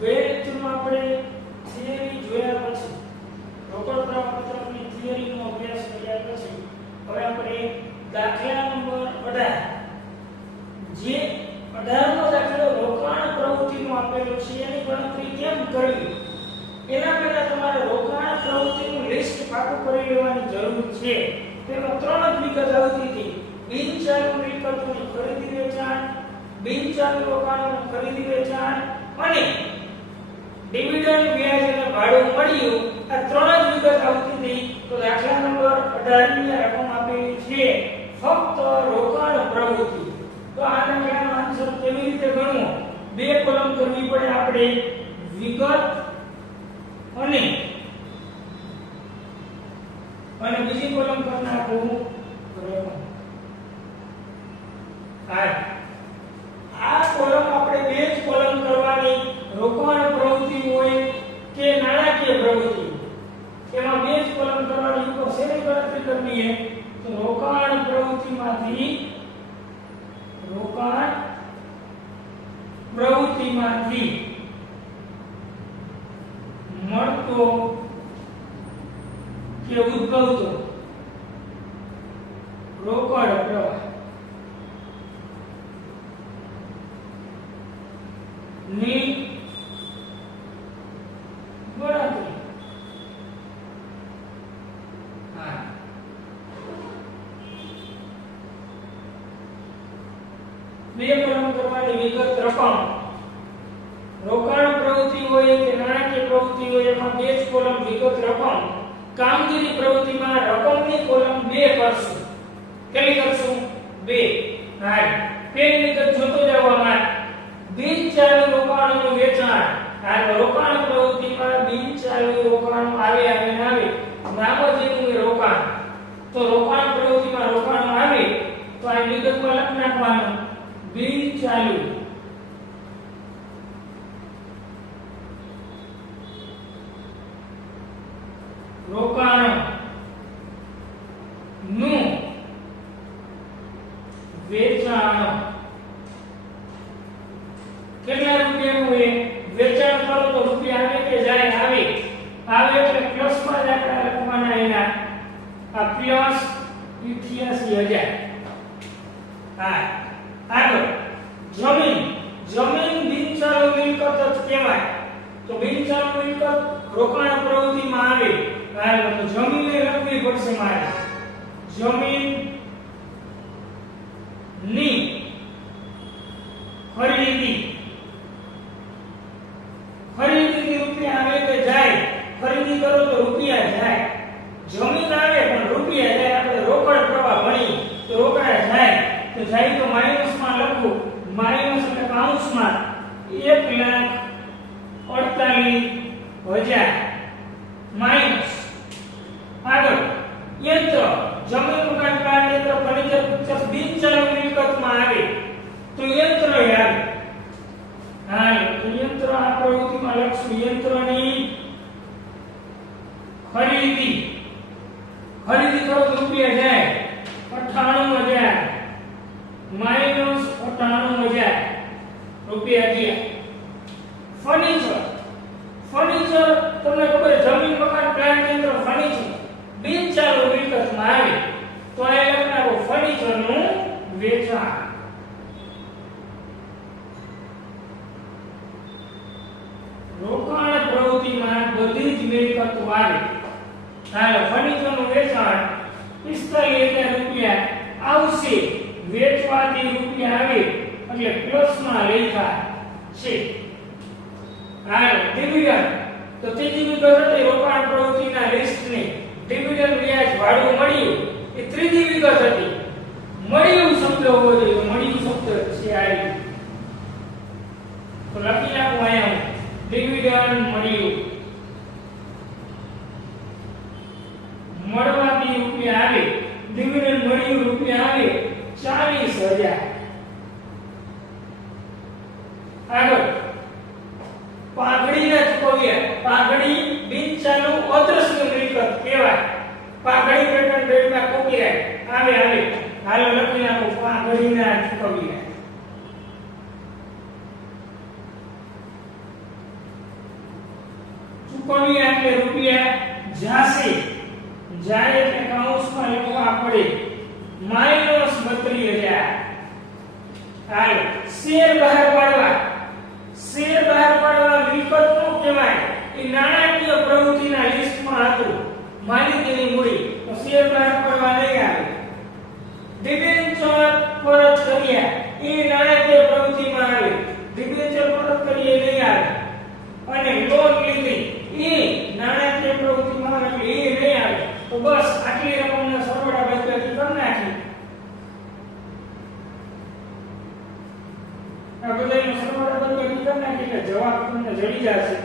ગયા લેક્ચરમાં આપણે થિયરી જોયા પછી રોકડ પ્રવાહપત્રકની થિયરીનો અભ્યાસ કર્યા પછી હવે આપણે દાખલા નંબર 18 જે 18નો દાખલો રોકાણ પ્રવૃત્તિનો આપેલો છે એની ગણતરી કેમ કરવી એના પહેલા તમારે રોકાણ પ્રવૃત્તિનું લિસ્ટ પાકું કરી લેવાની જરૂર છે. તેમાં ત્રણ જ વિગત આવતી હતી: બિનચાલુ મિલકતોની ખરીદી વેચાણ, બિનચાલુ રોકાણોની ખરીદી વેચાણ અને ડિવિડન્ડ વ્યાજ અને ભાડું મળ્યું. આ ત્રણ જ વિગત આવતી હતી. તો દાખલા નંબર 18 ની રકમ આપેલી છે ફક્ત રોકાણ પ્રવૃત્તિ. તો આ દાખલાનો આન્સર કેવી રીતે ગણવો? બે કોલમ કરવી પડે આપણે, વિગત અને બીજી કોલમ કરી નાખું રકમ. આ કોલમ આપણે બે જ કોલમ કરવાની. રોકાણ પ્રવૃત્તિ હોય કે નાણાકીય પ્રવૃત્તિ, એમાં બે જ કોલમ કરવાની. તો શેની ગણતરી કરવી છે? તો રોકાણ પ્રવૃત્તિમાંથી મળતો કે ઉદ્ભવતો રોકડ પ્રવાહ ની ગણતરી. બે કોલમ કરવાની. વિગત રકમ. રોકાણ પ્રવૃત્તિ હોય કે નાણાકીય પ્રવૃત્તિ હોય એમાં બે જ કોલમ વિગત રકમ. કામગીરી પ્રવૃત્તિમાં રકમની કોલમ 2 કરશું. કેટલી કરશું? 2. રાઈટ. પેલી વિગત જોતો જવામાં બિનચાલુ રોકાણોનું વેચાણ. આ રોકાણ પ્રવૃત્તિમાં બિનચાલુ રોકાણો આવે. નામ જ એનું રોકાણ. તો રોકાણ પ્રવૃત્તિમાં રોકાણો આવે તો આ વિગતમાં લખી નાખવાનું બિનચાલુ રોકાણ નું વેચાણ. કેટલા રૂપિયાનું હોય? વેચાણ કરો તો રૂપિયા આવે કે જાય? આવે એટલે પ્લસ માં જ આપણે લખવાના એના. આ પ્લસ 88000. આગળ જમીન બિનચાલુ મિલકત જ કહેવાય. તો બિનચાલુ મિલકત રોકાણ પ્રવૃત્તિમાં આવે. તો જમીનને લખવી પડશે મારે. જમીન ની ખરીદી રૂપિયા આવે કે જાય? ખરીદી કરો તો રૂપિયા જાય. જમીન આવે પણ રૂપિયા જાય. આપણે રોકડ પ્રવાહ ભણી તો રોકડા જાય. તો જાય તો માઈનસ માં લખું. માઈનસ એટલે કૌંસમાં 1,48,000 માઈનસ. આગળ યંત્ર. જમીન મકાન પ્લાન્ટ યંત્ર ફર્નિચર પિક્ચર્સ બિનચાલુ મિલકતમાં આવે તો યંત્ર આવે. તો યંત્ર આ પ્રવૃત્તિમાં લખશું. યંત્રની ખરીદી કરો તો રૂપિયા જાય. 98,000 માઈનસ 98,000 રૂપિયા ગયા. ફર્નિચર તમને ખબર જમીન મકાન પ્લાન્ટ યંત્ર ફર્નિચર બિનચાલુ મિલકતમાં આવે તો આ લખનારો ફર્નિચરનું વેચાણ. રોકાણ પ્રવૃત્તિમાં બધી જ મિલકતો આવે. ફર્નિચરનું વેચાણ 45,000 રૂપિયા આવશે. વેચવાથી રૂપિયા આવે એટલે પ્લસમાં લેખા છે. ડિવિડન્ડ. તો ત્રીજી વિગત હતી રોકાણ પ્રવૃત્તિના લિસ્ટની. ડિવિડન્ડ વ્યાજ ભાડું મળ્યું એ ત્રીજી વિગત હતી. મળ્યું શબ્દ હોવો જોઈએ. મળ્યું શબ્દ છે આ. તો લખી નાખું અહીંયા ડિવિડન્ડ મળ્યું. મળવાથી રૂપિયા આવે. ડિવિડન્ડ મળ્યું રૂપિયા આવે 40,000. આગળ પાઘડીના ચૂકવ્યા. પાઘડી બિનચાલુ અદ્રશ્ય મિલકત કહેવાય. પાઘડી પેટર્ન ટ્રેડમાં કોપીરાઈટ આવે. હાલો લખી નાખો પાઘડીના ચૂકવ્યા. ચૂકવ્યા એટલે રૂપિયા જાશે, જાય એટલે કૌંસમાં લખવા પડે -32,000. હાલ શેર બહાર પાડવા, શેર બહાર પાડવા મિલકત નો કહેવાય, એ નાણાકીય પ્રવૃત્તિના લિસ્ટમાં હતું માલિકીની મૂડી, તો શેર બહાર પાડવા નહીં આવે. ડિબેન્ચર પરત કર્યા એ નાણાકીય પ્રવૃત્તિમાં આવે, ડિબેન્ચર પરત કરીએ નહીં આવે. અને લોન લીધી એ નાણાકીય પ્રવૃત્તિમાં આવે એટલે એ નહીં આવે. તો બસ આટલી રકમના સરવાળા બાદબાકી કરી નાખી. આ બધાનો સરવાળા બાદબાકી કરી નાખી એટલે જવાબ તમને જડી જશે.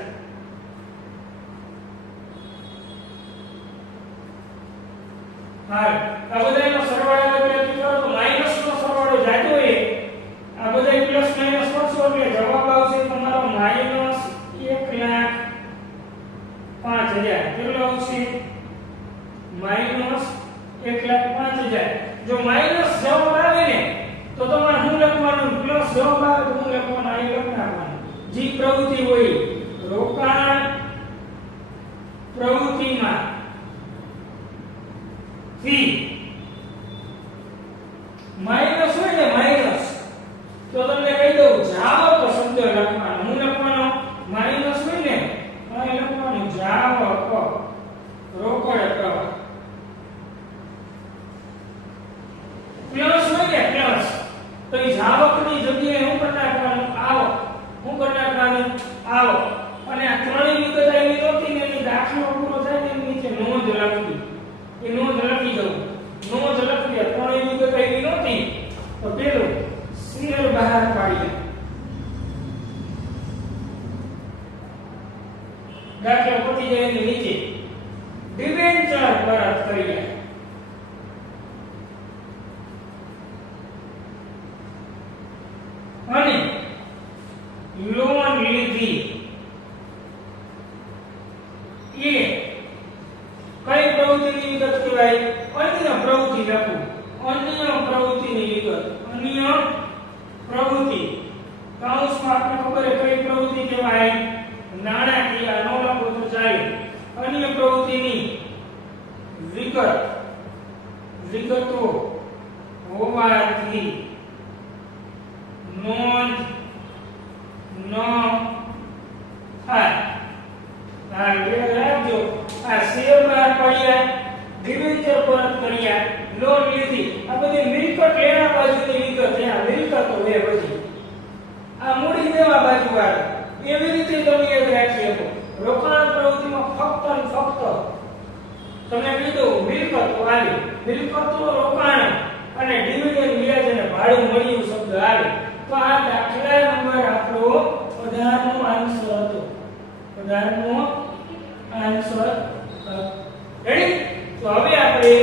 હા, આ બધાનો સરવાળા બાદબાકી કરો તો માઈનસ નો સરવાળો જાતો હોય, આ બધા પ્લસ માઈનસ કરશો એટલે જવાબ આવશે તમારો -1,05,000. કેટલો આવશે? -1,05,000. જો માઈનસ જવાબ આવે ને તો તમારે શું લખવાનું? પ્લસ જવાબ આવે તો શું લખવાનું? અહીં લખી નાખવાનું. જે પ્રવૃત્તિ હોય રોકાણ પ્રવૃત્તિમાં થી માઈનસ હોય ને માઈનસ, તો તમને કહી દઉં જાવક શબ્દ લખવાનો. હું લખવાનો માઈનસ હોય ને અહીં લખવાનું જાવક રોકડ પ્રવાહ. પ્લસ હોય ને પ્લસ, તો એ જાવકની જગ્યાએ હું કરી નાખવાનું આવક. હું કરી નાખવાનું આવક. અને આ ત્રણેય વિગત આવી નહોતી ને એની દાખલો પૂરો થાય ને નીચે નોંધ લખવી, એ નોંધ લખી દઉં. નોંધ લખી દે ત્રણેય વિગત આવી નહોતી તો પેલું શેર બહાર પાડીએ. દાખલો પતી જાય એની નીચે ડિબેન્ચર પરત કરીએ. અને લોન લીધી એ કઈ પ્રવૃત્તિની વિગત કહેવાય? અન્ય પ્રવૃત્તિ લખું. અન્ય પ્રવૃત્તિની વિગત. અન્ય પ્રવૃત્તિ કૌંસમાં આપણે ખબર છે કઈ પ્રવૃત્તિ કહેવાય? નાણાકીય. નો લખો તો ચાલે. અન્ય પ્રવૃત્તિની વિગત. વિગતો હોવાથી નોંધ ન થાય. હા, યાદ રાખજો. આ શેર બહાર પડ્યા, ડિબેન્ચર પરત કર્યા, લોન લીધી, આ બધી મિલકત લેવા બાજુની વિગત છે. આ મિલકતો છે. પછી આ મૂડી દેવા બાજુ વાળો. એવી રીતે તમે યાદ રાખી શકો. રોકાણ પ્રવૃત્તિમાં ફક્ત અને ફક્ત તમને કીધું મિલકતો આવે, મિલકતો રોકાણ અને ડિવિડન્ડ વ્યાજ અને ભાડું મળ્યું શબ્દ આવે. તો આ દાખલા નંબર આપણો 18 નો આન્સર હતો. 18 નો આન્સર. રેડી? તો હવે આપણે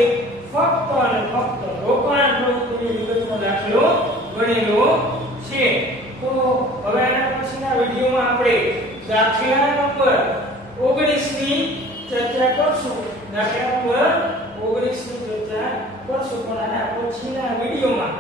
ફક્ત અને ફક્ત રોકાણ પ્રવૃત્તિની વિગતનો દાખલો ગણેલો છે. તો હવે આના પછીના વિડિયોમાં આપણે દાખલા નંબર 19 ની ચર્ચા કરશું. દાખલા નંબર 19 ની ચર્ચા કરશું પણ આના પછીના વિડિયોમાં